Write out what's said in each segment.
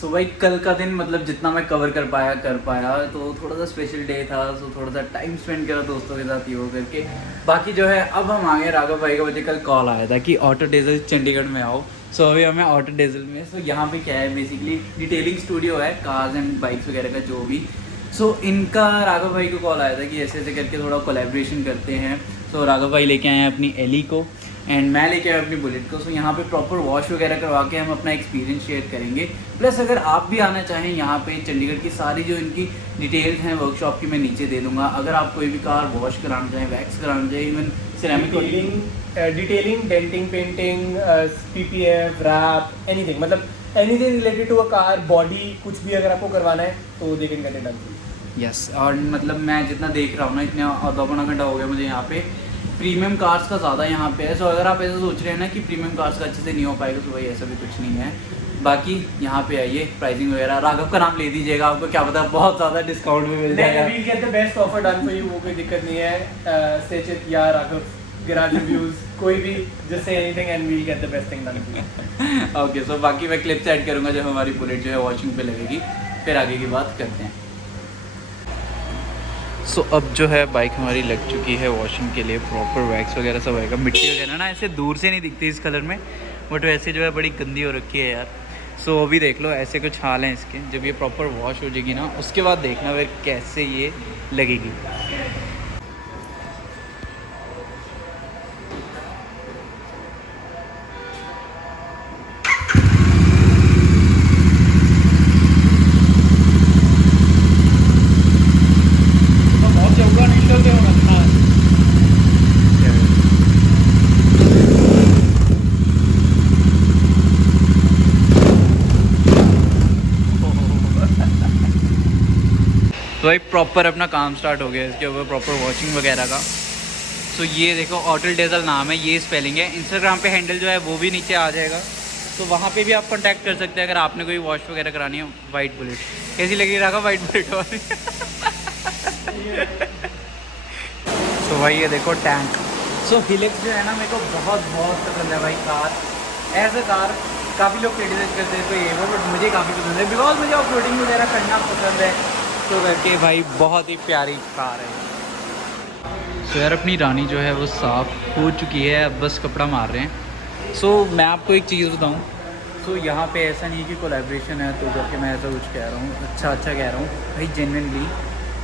सो भाई कल का दिन मतलब जितना मैं कवर कर पाया तो थोड़ा सा स्पेशल डे था। सो थोड़ा सा टाइम स्पेंड करा दोस्तों के साथ यो करके। बाकी जो है अब हम आ गए। राघव भाई का मुझे कल कॉल आया था कि ऑटो डीजल चंडीगढ़ में आओ। सो अभी हमें ऑटो डीजल में। सो यहाँ पे क्या है, बेसिकली डिटेलिंग स्टूडियो है कार्स एंड बाइक्स वगैरह का जो भी। सो इनका राघव भाई को कॉल आया था कि ऐसे ऐसे करके थोड़ा कोलैबोरेशन करते हैं। सो राघव भाई लेके आए हैं अपनी एली को एंड मैं लेके आया अपनी बुलेट को। सो यहाँ पे प्रॉपर वॉश वगैरह करवा के हम अपना एक्सपीरियंस शेयर करेंगे। प्लस अगर आप भी आना चाहें यहाँ पे चंडीगढ़ की सारी जो इनकी डिटेल्स हैं वर्कशॉप की मैं नीचे दे दूँगा। अगर आप कोई भी कार वॉश कराना चाहें, वैक्स कराना चाहें, even ceramic detailing, denting, painting, PPF, wrap, anything, मतलब anything related to a car, body, कुछ भी अगर आपको करवाना है तो they can get it done. Yes. और मतलब मैं जितना देख रहा हूँ ना, इतने आधा पौना घंटा हो गया मुझे यहाँ पे। प्रीमियम कार्स का ज़्यादा यहाँ पे है। सो अगर आप ऐसा सोच रहे हैं ना कि प्रीमियम कार्स का अच्छे से नहीं हो पाएगा, तो भाई ऐसा भी कुछ नहीं है। बाकी यहाँ पे आइए, प्राइसिंग वगैरह राघव का नाम ले दीजिएगा, आपको क्या पता बहुत ज़्यादा डिस्काउंट भी मिल जाएगा। We get the best offer done for you, वो कोई दिक्कत नहीं है। सेचित या राघव गैराज रिव्यूज कोई भी जस्ट से anything and we get the best thing done. Okay, so बाकी मैं क्लिप्स ऐड करूँगा जब हमारी बुलेट जो है वॉशिंग पे लगेगी, फिर आगे की बात करते हैं। सो अब जो है बाइक हमारी लग चुकी है वॉशिंग के लिए। प्रॉपर वैक्स वगैरह सब आएगा। मिट्टी वगैरह ना ऐसे दूर से नहीं दिखती इस कलर में, बट वैसे जो है बड़ी गंदी हो रखी है यार। सो अभी देख लो ऐसे कुछ हाल हैं इसके। जब ये प्रॉपर वॉश हो जाएगी ना, उसके बाद देखना फिर कैसे ये लगेगी। तो भाई प्रॉपर अपना काम स्टार्ट हो गया इसके ऊपर, प्रॉपर वॉशिंग वगैरह का। तो ये देखो ऑटो डीजल नाम है, ये स्पेलिंग है। इंस्टाग्राम पे हैंडल जो है वो भी नीचे आ जाएगा, तो वहाँ पे भी आप कांटेक्ट कर सकते हैं अगर आपने कोई वॉश वगैरह करानी हो। वाइट बुलेट कैसी लगी रहा वाइट बुलेट वाली? तो भाई ये देखो टैंक। सो हिलेक्स जो है ना, मेरे को बहुत बहुत पसंद है भाई कार। एज अ कार काफ़ी लोग क्रिटिसाइज करते हैं तो ये वो, बट मुझे काफ़ी पसंद है बिकॉज मुझे ऑफ रोडिंग वगैरह करना पसंद है। तो करके भाई बहुत ही प्यारी कार है। सो यार अपनी रानी जो है वो साफ़ हो चुकी है, अब बस कपड़ा मार रहे हैं। सो मैं आपको एक चीज़ बताऊँ, सो यहाँ पे ऐसा नहीं कि कोलैबोरेशन है तो करके मैं ऐसा कुछ कह रहा हूँ। अच्छा कह रहा हूँ भाई, जेन्युइनली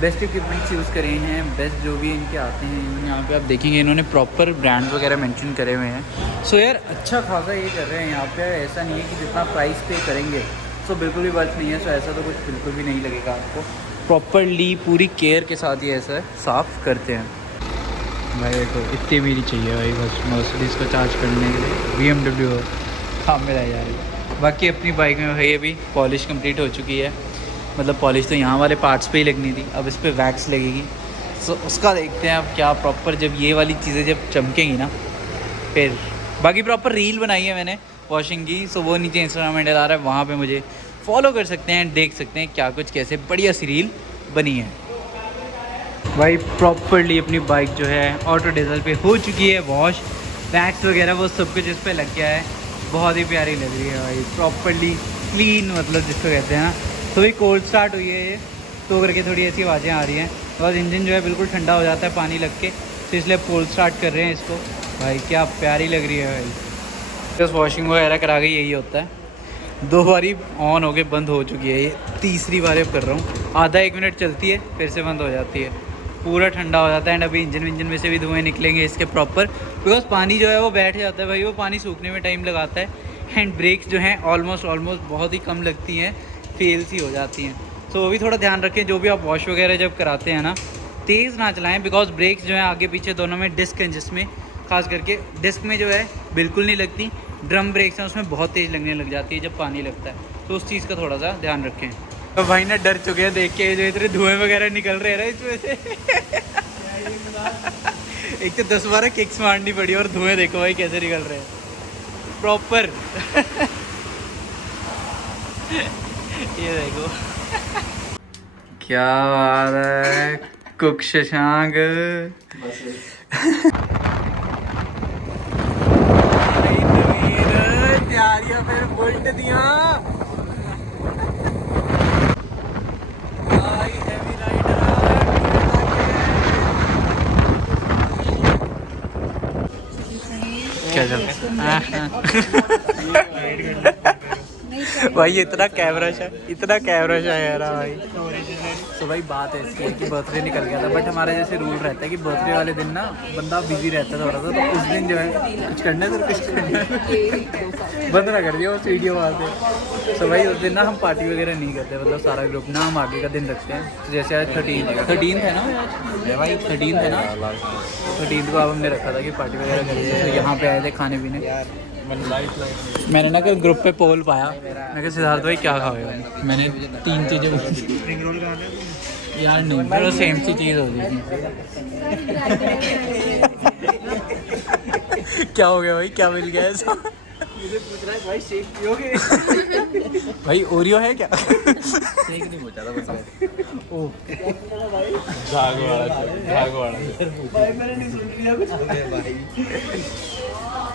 बेस्ट इक्विपमेंट्स यूज़ करे हैं, बेस्ट जो भी इनके आते हैं। यहाँ पे आप देखेंगे इन्होंने प्रॉपर ब्रांड वगैरह मेंशन करे हुए हैं। सो यार अच्छा खासा ये कर रहे हैं यहाँ पे। ऐसा नहीं है कि जितना प्राइस पे करेंगे सो बिल्कुल भी वर्थ नहीं है। सो ऐसा तो कुछ बिल्कुल भी नहीं लगेगा आपको। प्रॉपरली पूरी केयर के साथ ये ऐसा साफ़ करते हैं भाई। देखो इतनी मेरी चाहिए भाई बस मर्सिडीज़ को चार्ज करने के लिए। BMW काम में रह जा रही है। बाकी अपनी बाइक में भाई अभी पॉलिश कंप्लीट हो चुकी है। मतलब पॉलिश तो यहाँ वाले पार्ट्स पे ही लगनी थी, अब इस पर वैक्स लगेगी। सो उसका देखते हैं अब क्या प्रॉपर, जब ये वाली चीज़ें जब चमकेंगी ना फिर। बाकी प्रॉपर रील बनाई है मैंने वॉशिंग की। सो वो नीचे इंस्टाग्राम हैंडल आ रहा है, वहाँ पे मुझे फॉलो कर सकते हैं, देख सकते हैं क्या कुछ कैसे बढ़िया सी रील बनी है। भाई प्रॉपरली अपनी बाइक जो है ऑटो डीजल पे हो चुकी है वॉश। वैक्स वगैरह वो सब कुछ इस पर लग गया है। बहुत ही प्यारी लग रही है भाई, प्रॉपरली क्लीन, मतलब जिसको कहते हैं ना। तो भाई कोल्ड स्टार्ट हुई है ये, तो करके थोड़ी ऐसी आवाज़ें आ रही हैं। बस इंजन जो है बिल्कुल ठंडा हो जाता है पानी लग के, तो इसलिए कोल्ड स्टार्ट कर रहे हैं इसको। भाई क्या प्यारी लग रही है भाई। बस वॉशिंग वगैरह करा के यही होता है। 2 बारी ऑन होके बंद हो चुकी है, ये तीसरी बार अब कर रहा हूँ। आधा 1 मिनट चलती है फिर से बंद हो जाती है, पूरा ठंडा हो जाता है। एंड अभी इंजन में से भी धुएँ निकलेंगे इसके प्रॉपर, बिकॉज पानी जो है वो बैठ जाता है भाई, वो पानी सूखने में टाइम लगाता है। एंड ब्रेक्स जो हैं ऑलमोस्ट बहुत ही कम लगती हैं, फेल सी हो जाती हैं। सो वो भी थोड़ा ध्यान रखें जो भी आप वॉश वगैरह जब कराते हैं ना, तेज़ ना चलाएं, बिकॉज ब्रेक्स जो है आगे पीछे दोनों में डिस्क हैं, जिसमें खास करके डिस्क में जो है बिल्कुल नहीं लगती। ड्रम ब्रेक्स हैं उसमें बहुत तेज़ लगने लग जाती है जब पानी लगता है, तो उस चीज़ का थोड़ा सा ध्यान रखें। तो भाई ना डर चुके हैं देख के, जो इतने धुएँ वगैरह निकल रहे हैं इसमें से। एक तो 10-12 किक्स मारनी पड़ी और धुएँ देखो भाई कैसे निकल रहे हैं प्रॉपर। ये देखो क्या बात है कुक शशांक। तैयारियां फिर बुलट दिया। भाई इतना कैमरा शाय है ना भाई। तो भाई बात ऐसी है कि बर्थडे निकल गया था, बट हमारा जैसे रूल रहता है कि बर्थडे वाले दिन ना बंदा बिजी रहता है थोड़ा सा, तो उस दिन जो है कुछ करना है तो कुछ करना है बंद ना कर दिया उस वीडियो वहाँ से। तो भाई उस दिन ना हम पार्टी वगैरह नहीं करते, मतलब सारा ग्रुप ना हम आगे का दिन रखते हैं। तो जैसे आज 13 है ना भाई, 13 है ना, 13 को अब हमने रखा था कि पार्टी वगैरह करेंगे। तो यहाँ पे आए थे खाने पीने। मैंने ना कल ग्रुप पे पोल पाया, मैं कहा सिद्धार्थ भाई क्या खाओगे भाई, मैंने 3 चीज़ें स्प्रिंग रोल यार नहीं, मेरा सेम सी चीज़ हो गई। क्या हो गया भाई, क्या मिल गया ऐसा? मुझे पूछ रहा है भाई शेक पियोगे? भाई ओरियो है क्या? शेक नहीं पूछा था बस। ओह झाग वाला भाई मैंने नहीं सुन लिया कुछ भाई।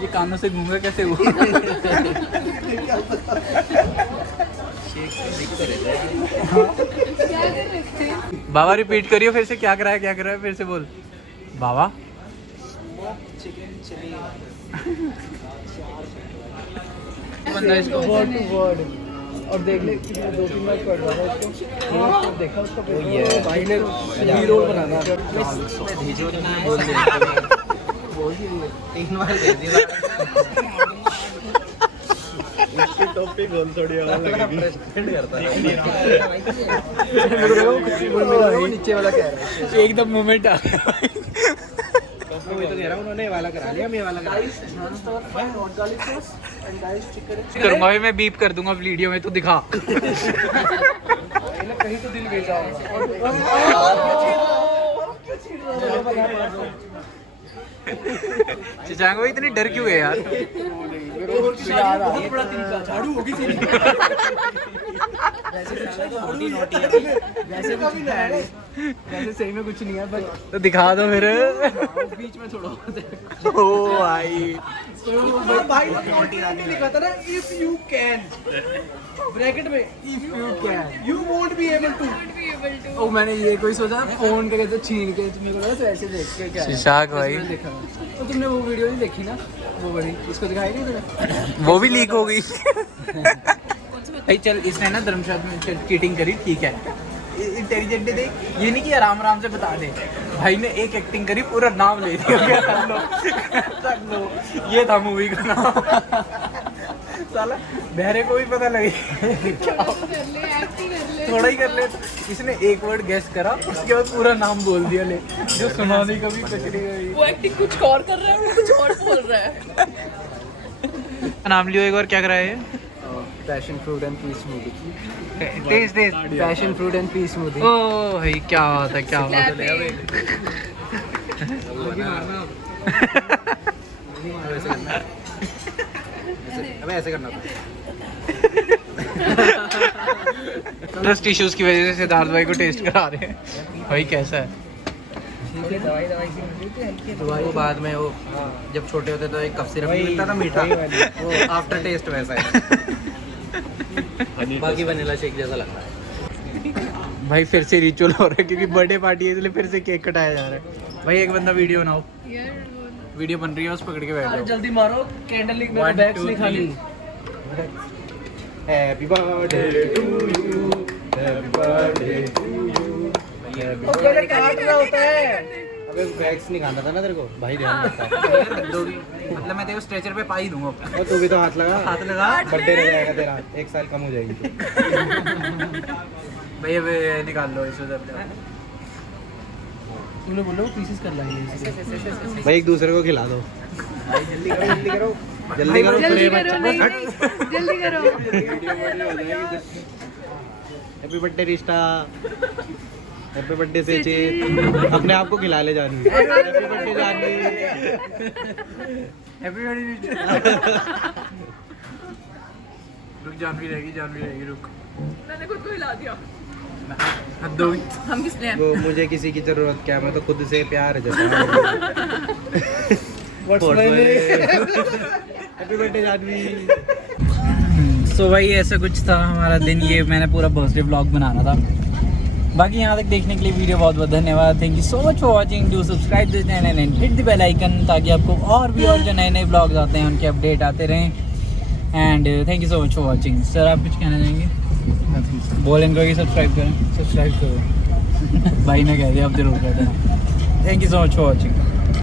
ये कानों से घूम रहा कैसे हुआ? बाबा रिपीट करियो फिर से, क्या करा है फिर से बोल बाबा। चिकन चिली बंदा इसको वर्ड टू वर्ड और देख ले 2-3 बार पढ़ रहा था इसको, देखा उसको भाई ने हीरो बनाना बोल दिया 3 बार दे दिया। इसके टॉपिक गोल थोड़ी वाला लगेगी करता है नीचे वाला कह रहा है एकदम मोमेंट आ गया। वही तो कह रहा हूं, उन्होंने ये वाला करा लिया, मैं वाला करा करूंगा भाई, मैं बीप कर दूंगा वीडियो में, तू दिखा। कहीं तो दिल भेजा चचांग भाई इतनी डर क्यों गए यार? बहुत बड़ा तरीका झाड़ू होगी सीधी। वैसे सही में कुछ नहीं है, बस तो दिखा दो फिर। बीच में थोड़ा ओ भाई भाई ने लिखा था ना इफ यू कैन ब्रैकेट में, if you can you won't be able to. ओ मैंने ये कोई सोचा फोन के तो छीन के मेरे को लगा ऐसे देख के क्या है। शिशाक भाई देखा तो तुमने वो वीडियो नहीं देखी ना, वो बड़ी इसको दिखाई नहीं तुमने? वो भी लीक हो गई। भाई चल, इसने ना धर्मशाला में चीटिंग करी, ठीक है, इंटेलिजेंट दे, ये नहीं कि आराम आराम से बता दे। भाई ने एक एक्टिंग करी, पूरा नाम ले दिया। कर लो, ये था मूवी का नाम। साला बहरे को भी पता लगे थोड़ा ही कर ले। इसने एक वर्ड गेस करा, उसके बाद पूरा नाम बोल दिया। ले जो सुनाने का भी कुछ नहीं करी, वो एक्टिंग कुछ और कर रहा है, वो कुछ और बोल रहा है। नाम लियो एक बार, क्या करा है? Passion fruit and peace smoothie. Taste passion fruit and peace smoothie. ओ भाई क्या बात है, क्या बात है। अबे ऐसे करना था। ट्रस्ट इश्यूज की वजह से सिद्धार्थ भाई को टेस्ट करा रहे हैं। भाई कैसा है? वो बाद में वो जब छोटे होते तो एक कफ सिरप मिलता था मीठा, वो आफ्टर टेस्ट वैसा है। बाकी वनीला शेक जैसा लगता है। भाई फिर से रिचुअल हो रहा है क्योंकि बर्थडे पार्टी है, इसलिए फिर से केक कटाया जा रहा है। भाई एक बंदा वीडियो बनाओ, वीडियो बन रही है, उस पकड़ के बैठ जाओ। जल्दी मारो, कैंडल लिखना, बैग्स नहीं खाली। Happy birthday to you, happy birthday to you. ये काटना होता है। अबे बैग्स नहीं खाना था ना तेरे को, भाई ध्यान रखता। मतलब मैं तेरे को स्ट्रेचर पे पा ही दूंगा। और तू भी तो हाथ लगा, हाथ लगा, बर्थडे रह जाएगा तेरा, 1 साल कम हो जाएगी। भाई अब निकाल लो इसे। तूने बोला वो पीसेस कर लाएंगे भाई, एक दूसरे को खिला दो। भाई जल्दी करो, जल्दी करो, जल्दी करो, जल्दी करो। हैप्पी बर्थडे रिश्ता, हैप्पी बर्थडे सेचे। अपने आप को खिला ले Janvi. Happy birthday Janvi, happy birthday. रुक, जानवी रहेगी, रुक। मैंने खुद को हिला दिया। हद दो। हम किसने हैं? वो मुझे किसी की जरूरत क्या, मैं तो खुद से प्यार जता। Happy birthday Janvi. सो भाई ऐसा कुछ था हमारा दिन। ये मैंने पूरा बर्थडे व्लॉग बनाना था, बाकी यहाँ तक देखने के लिए वीडियो बहुत बहुत धन्यवाद। Thank you so much for watching. Do subscribe this channel and hit the bell icon ताकि आपको और भी और जो नए नए ब्लॉग्स आते हैं उनके अपडेट आते रहें। And thank you so much for watching. Sir आप कुछ कहना चाहेंगे? बोल इनको कि सब्सक्राइब करें। सब्सक्राइब करो। भाई ने कह दिया, अब जरूर कहते हैं। Thank you so much for watching.